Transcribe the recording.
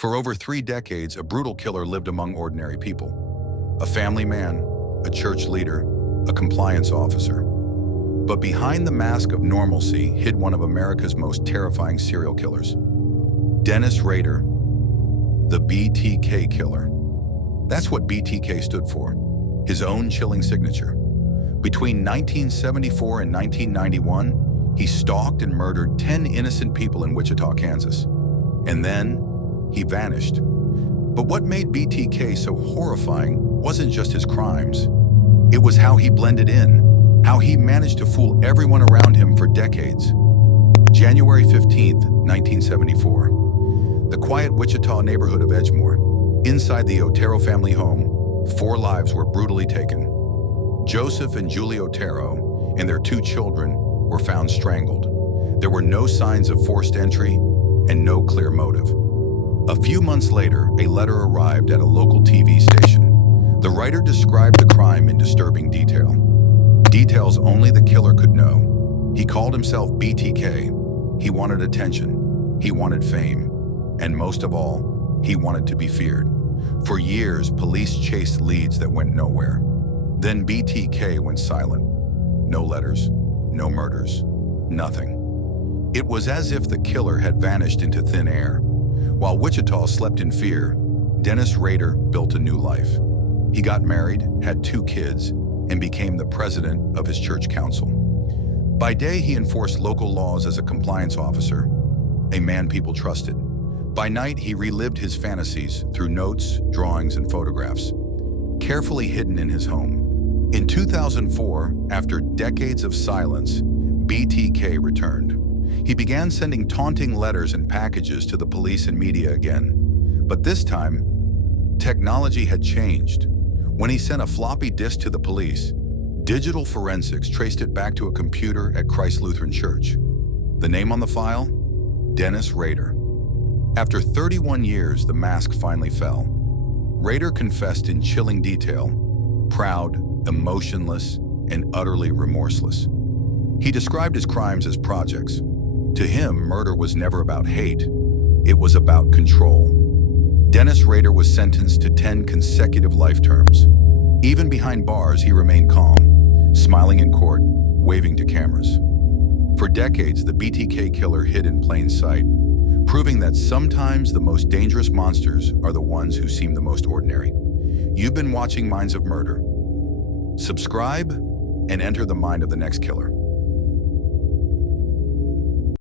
For over 3 decades, a brutal killer lived among ordinary people. A family man, a church leader, a compliance officer. But behind the mask of normalcy hid one of America's most terrifying serial killers. Dennis Rader, the BTK killer. That's what BTK stood for, his own chilling signature. Between 1974 and 1991, he stalked and murdered 10 innocent people in Wichita, Kansas. And then, he vanished. But what made BTK so horrifying wasn't just his crimes. It was how he blended in, how he managed to fool everyone around him for decades. January 15th, 1974. The quiet Wichita neighborhood of Edgemoor. Inside the Otero family home, 4 lives were brutally taken. Joseph and Julie Otero and their 2 children were found strangled. There were no signs of forced entry and no clear motive. A few months later, a letter arrived at a local TV station. The writer described the crime in disturbing detail. Details only the killer could know. He called himself BTK. He wanted attention. He wanted fame. And most of all, he wanted to be feared. For years, police chased leads that went nowhere. Then BTK went silent. No letters, no murders, nothing. It was as if the killer had vanished into thin air. While Wichita slept in fear, Dennis Rader built a new life. He got married, had 2 kids, and became the president of his church council. By day, he enforced local laws as a compliance officer, a man people trusted. By night, he relived his fantasies through notes, drawings, and photographs, carefully hidden in his home. In 2004, after decades of silence, BTK returned. He began sending taunting letters and packages to the police and media again. But this time, technology had changed. When he sent a floppy disk to the police, digital forensics traced it back to a computer at Christ Lutheran Church. The name on the file? Dennis Rader. After 31 years, the mask finally fell. Rader confessed in chilling detail, proud, emotionless, and utterly remorseless. He described his crimes as projects. To him, murder was never about hate. It was about control. Dennis Rader was sentenced to 10 consecutive life terms. Even behind bars, he remained calm, smiling in court, waving to cameras. For decades, the BTK killer hid in plain sight, proving that sometimes the most dangerous monsters are the ones who seem the most ordinary. You've been watching Minds of Murder. Subscribe and enter the mind of the next killer.